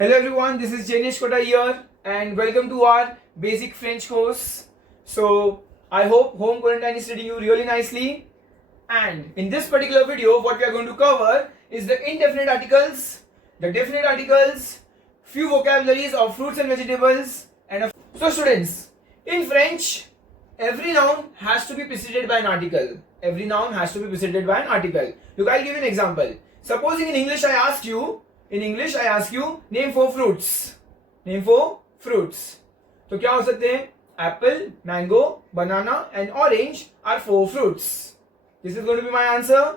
Hello everyone, this is Jaynesh here and welcome to our basic French course. So I hope home quarantine is treating you really nicely. And in this particular video, what we are going to cover is the indefinite articles, the definite articles, few vocabularies of fruits and vegetables. So students, in French, every noun has to be preceded by an article. Every noun has to be preceded by an article. Look, I'll give you an example. Supposing in English I ask you, name 4 fruits. Name 4 fruits. तो क्या हो सकते हैं? Apple, mango, banana and orange are 4 fruits. This is going to be my answer.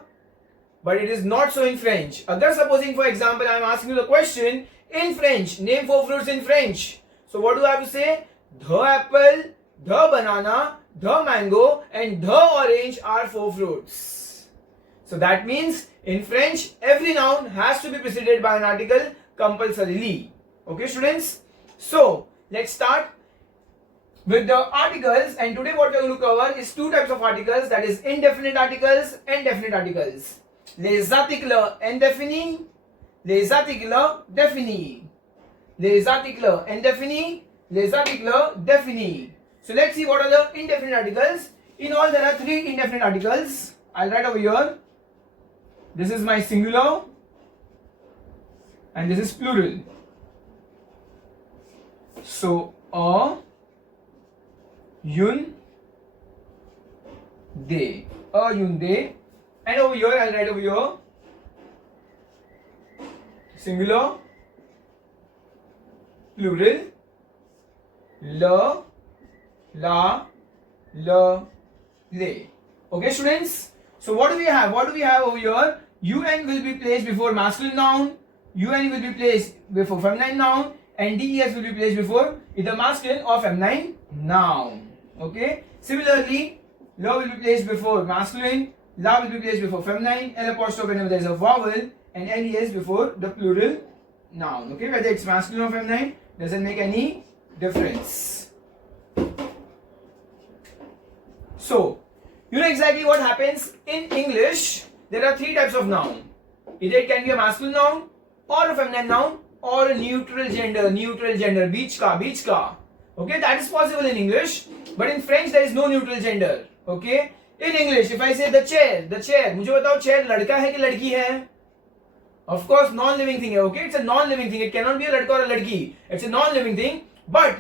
But it is not so in French. Agar supposing for example I am asking you the question in French, name 4 fruits in French. So what do I have to say? The apple, the banana, the mango and the orange are 4 fruits. So that means in French, every noun has to be preceded by an article compulsorily. Okay, students? So, let's start with the articles. And today what we are going to cover is 2 types of articles, that is indefinite articles and definite articles. Les articles indéfinis, les articles définis. Les articles indéfinis, les articles définis. So, let's see what are the indefinite articles. In all, there are 3 indefinite articles. I'll write over here. This is my singular and this is plural. So, a, yun, they. A, yun, they. And over here, I'll write over here singular, plural, la, la, le. Okay, students? So what do we have? What do we have over here? UN will be placed before masculine noun, UN will be placed before feminine noun, and DES will be placed before either masculine or feminine noun. Okay. Similarly, la will be placed before masculine, la will be placed before feminine, L apostrophe whenever there is a vowel, and LES before the plural noun. Okay. Whether it's masculine or feminine doesn't make any difference. So, you know exactly what happens in English. There are 3 types of noun. Either it can be a masculine noun or a feminine noun or a neutral gender, beach ka. Okay, that is possible in English, but in French there is no neutral gender. Okay, in English if I say the chair, मुझे बताओ chair लड़का है कि लड़की है? Of course non-living thing है. Okay, it's a non-living thing. It cannot be a लड़का or a लड़की. It's a non-living thing. But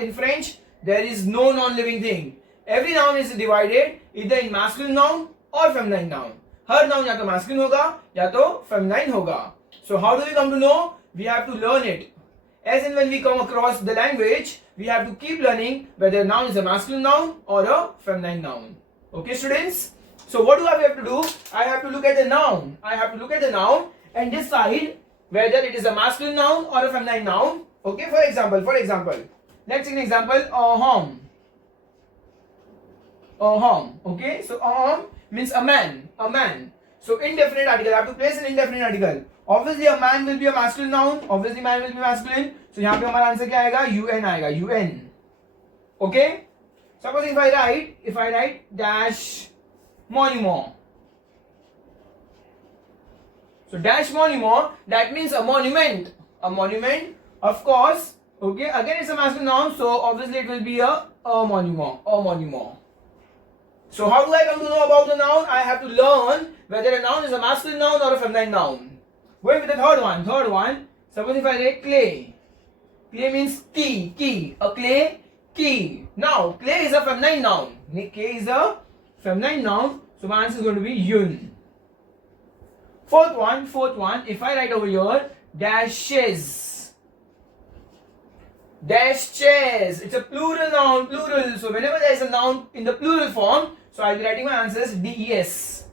in French there is no non-living thing. Every noun is divided either in masculine noun or feminine noun. Her noun या तो masculine होगा या तो feminine होगा. So how do we come to know? We have to learn it. As and when we come across the language, we have to keep learning whether a noun is a masculine noun or a feminine noun. Okay, students? So what do I have to do? I have to look at the noun. And decide whether it is a masculine noun or a feminine noun. Okay, for example, let's take an example. Home. Okay, so means a man. So indefinite article, I have to place an indefinite article. Obviously a man will be a masculine noun. So यहाँ पे हमारा answer क्या आएगा? UN आएगा. UN. Okay. Suppose if I write dash monument. So dash monument, that means a monument. A monument, of course. Okay. Again, it's a masculine noun, so obviously it will be a monument. So how do I come to know about the noun? I have to learn whether a noun is a masculine noun or a feminine noun. Going with the third one. Suppose if I write clay. Clay means key. A clay, key. Now, clay is a feminine noun. Clay is a feminine noun. So my answer is going to be yun. Fourth one. If I write over here, dashes. Dash chairs. It's a plural noun, plural. So whenever there is a noun in the plural form, so I'll be writing my answers DES.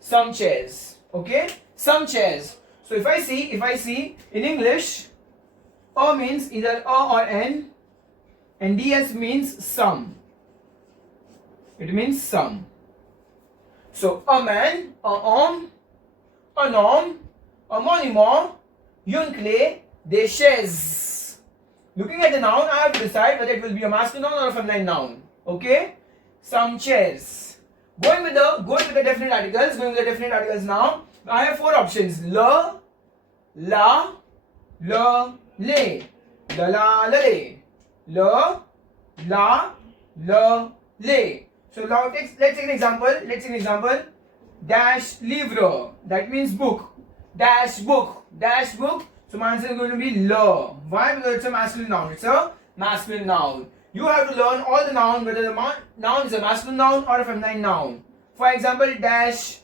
Some chairs. Okay? Some chairs. So if I see in English, A means either A or N, and DS means some. It means some. So a man, a homme, a homme, a monument, une clé, des chaises. Looking at the noun, I have to decide whether it will be a masculine noun or a feminine noun. Okay? Some chairs. Going with the definite articles now, I have 4 options. La, la, le. La la la le. La, la, la, le. So now let's take an example. Let's take an example. Dash livre. That means book. Dash book. Dash book. So my answer is going to be la. Why? Because it's a masculine noun. It's a masculine noun. You have to learn all the noun, whether the noun is a masculine noun or a feminine noun. For example, dash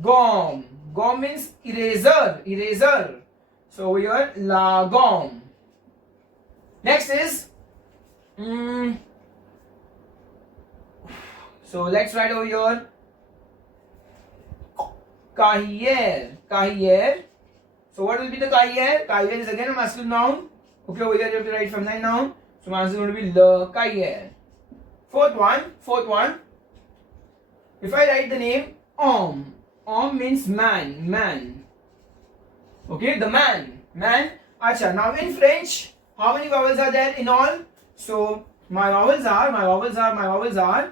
gomme. Gomme means eraser. Eraser. So over here, la gomme. Next is so let's write over here cahier. Cahier. So what will be the cahier? Cahier is again a masculine noun. Okay, over here you have to write feminine noun. So my answer is going to be le cahier. Fourth one. If I write the name homme means man. Okay, the man. Acha. Now in French, how many vowels are there in all? So my vowels are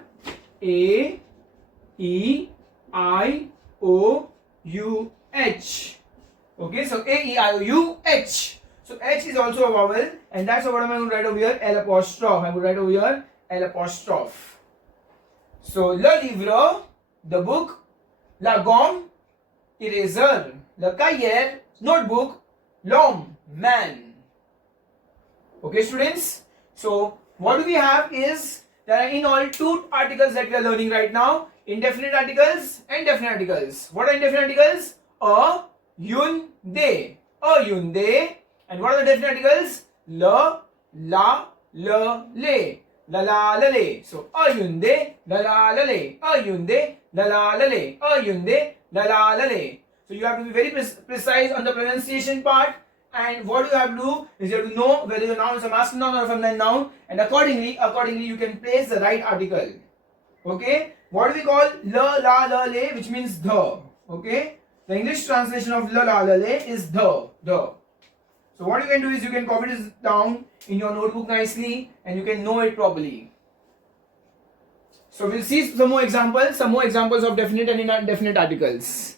A, E, I, O, U, H. Okay, so A, E, I, O, U, H. So H is also a vowel, and that's what I'm going to write over here, L apostrophe. I'm going to write over here, L apostrophe. So le livre, the book, la gomme, eraser, le cahier, notebook, l'homme, man. Okay, students. So what do we have is there are in all two articles that we are learning right now: indefinite articles and definite articles. What are indefinite articles? A, yun, de. A, yun, de. And what are the definite articles? La, la, le. La la la le. So a yun de, la la la le. A yun de, la la la le. A yun de, la la la le. So you have to be very precise on the pronunciation part. And what you have to do is you have to know whether your noun is a masculine noun or a feminine noun, and accordingly you can place the right article. Okay? What do we call la le, which means the. Okay? The English translation of la le is the. So what you can do is you can copy this down in your notebook nicely, and you can know it properly. So we'll see some more examples of definite and indefinite articles.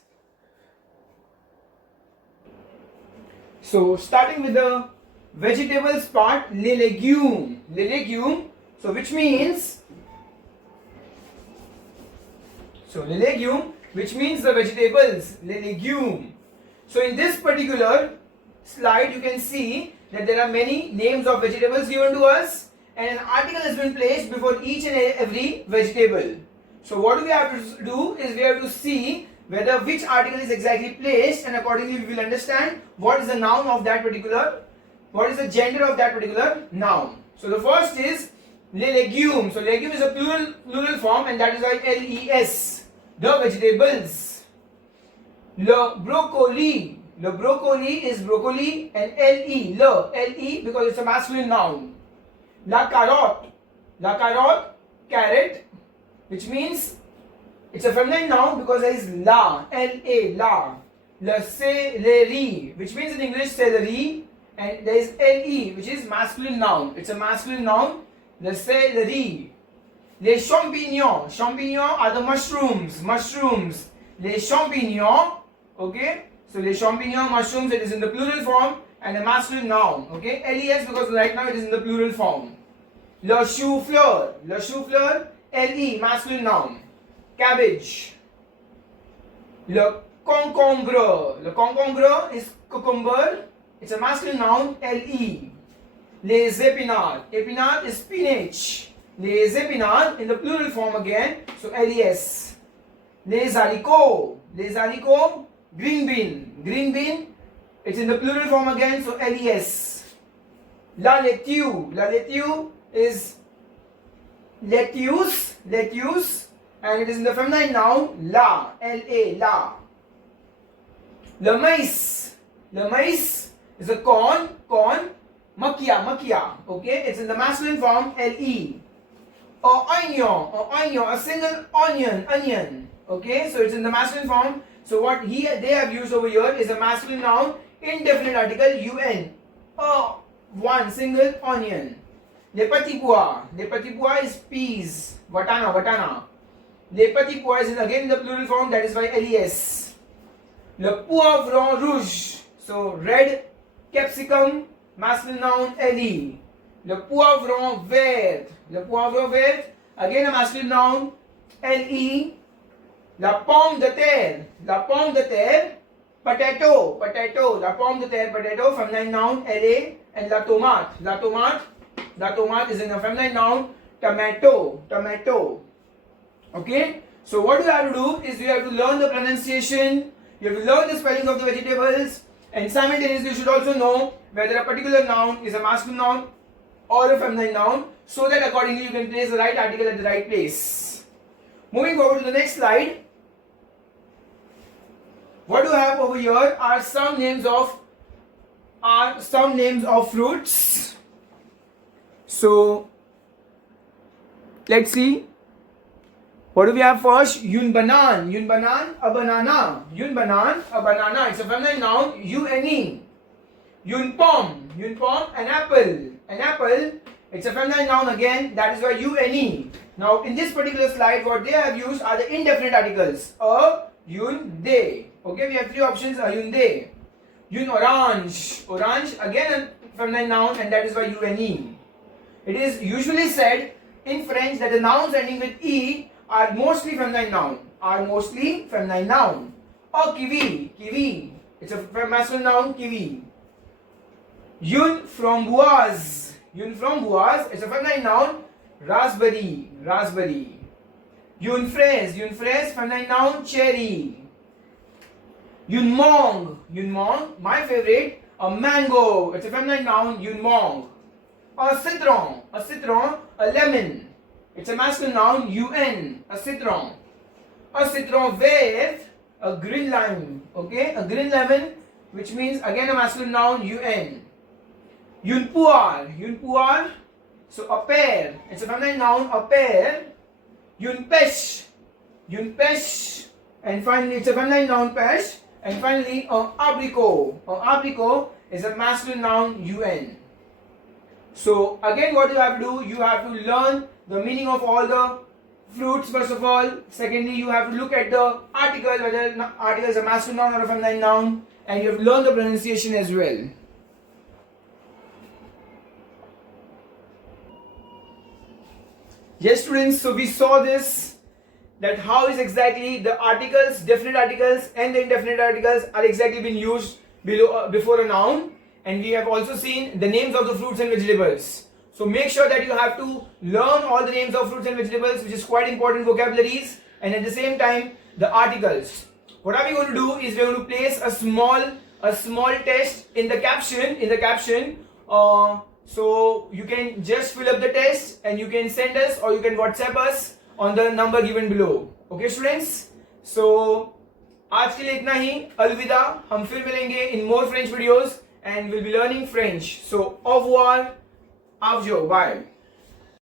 So starting with the vegetables part, les légumes. So which means the vegetables, les légumes. So in this particular slide, you can see that there are many names of vegetables given to us, and an article has been placed before each and every vegetable. So what we have to do is we have to see whether which article is exactly placed, and accordingly we will understand what is the noun of that particular, what is the gender of that particular noun. So the first is les légumes. So légumes is a plural form, and that is why les, the vegetables. Le broccoli is broccoli, and le because it's a masculine noun. La carotte, carrot, which means it's a feminine noun because there is la, la. Le céleri, which means in English celery, and there is le, which is masculine noun. It's a masculine noun. Le céleri. Les champignons are the mushrooms. Les champignons, okay. So les champignons, mushrooms, it is in the plural form and a masculine noun, okay. Les because right now it is in the plural form. Le chou-fleur, le masculine noun. Cabbage. Le concombre is cucumber. It's a masculine noun, le. Les épinards is spinach. Les épinards in the plural form again, so les. Les haricots, green bean, it's in the plural form again, so les. La laitue is lettuce, and it is in the feminine noun, la, la. Le maïs is a corn, makia, okay, it's in the masculine form, le. Onion, a single onion, okay, so it's in the masculine form. So what they have used over here is a masculine noun, indefinite article, un. One single onion. Les petits pois is peas, vatana. Les petits pois is again in the plural form, that is why les. Le poivron rouge, so red Capsicum, masculine noun, le. Le poivron vert. Le poivron vert, again a masculine noun, le. La pomme de terre. La pomme de terre, potato. Potato. La pomme de terre, potato, feminine noun, la. And la tomate. La tomate. La tomate is in a feminine noun, tomato. Tomato. Okay? So what you have to do is you have to learn the pronunciation, you have to learn the spelling of the vegetables, and simultaneously you should also know whether a particular noun is a masculine noun or a feminine noun, so that accordingly you can place the right article at the right place. Moving forward to the next slide. What you have over here are some names of fruits. So let's see. What do we have first? Yun banan. Yun banan, a banana. Yun banan, a banana. It's a feminine noun, une. Yun pom. Yun pom, an apple. An apple. It's a feminine noun again. That is why une. Now in this particular slide, what they have used are the indefinite articles. A, yun, de. Okay, we have three options. A, yun, de. Yun orange. Orange, again a feminine noun, and that is why une. It is usually said in French that the nouns ending with e are mostly feminine noun. Oh, kiwi, kiwi. It's a masculine noun, kiwi. Une framboise. Une framboise. It's a feminine noun, raspberry, raspberry. Une fraise. Une fraise, feminine noun, cherry. Une mangue, my favorite, a mango. It's a feminine noun, une mangue. A citron, a lemon. It's a masculine noun, un, a citron. A citron vert, a green lime. Okay, a green lemon, which means again a masculine noun, un. Une poire, so a pear. It's a feminine noun, a pear. Une pêche, and finally it's a feminine noun, pêche. And finally, an abricot. An abricot is a masculine noun, un. So again, what you have to do, you have to learn the meaning of all the fruits first of all. Secondly, you have to look at the article, whether the article is a masculine noun or a feminine noun, and you have to learn the pronunciation as well. Yes students, so we saw this, that how is exactly the articles, definite articles and the indefinite articles are exactly being used before a noun. And we have also seen the names of the fruits and vegetables. So make sure that you have to learn all the names of fruits and vegetables, which is quite important vocabularies, and at the same time the articles. What are we going to do is we are going to place a small test in the caption. So you can just fill up the test and you can send us or you can WhatsApp us on the number given below. Okay students? So आज के लिए इतना ही. अलविदा. हम फिर मिलेंगे in more French videos and we'll be learning French. So au revoir. Avjo. Bye.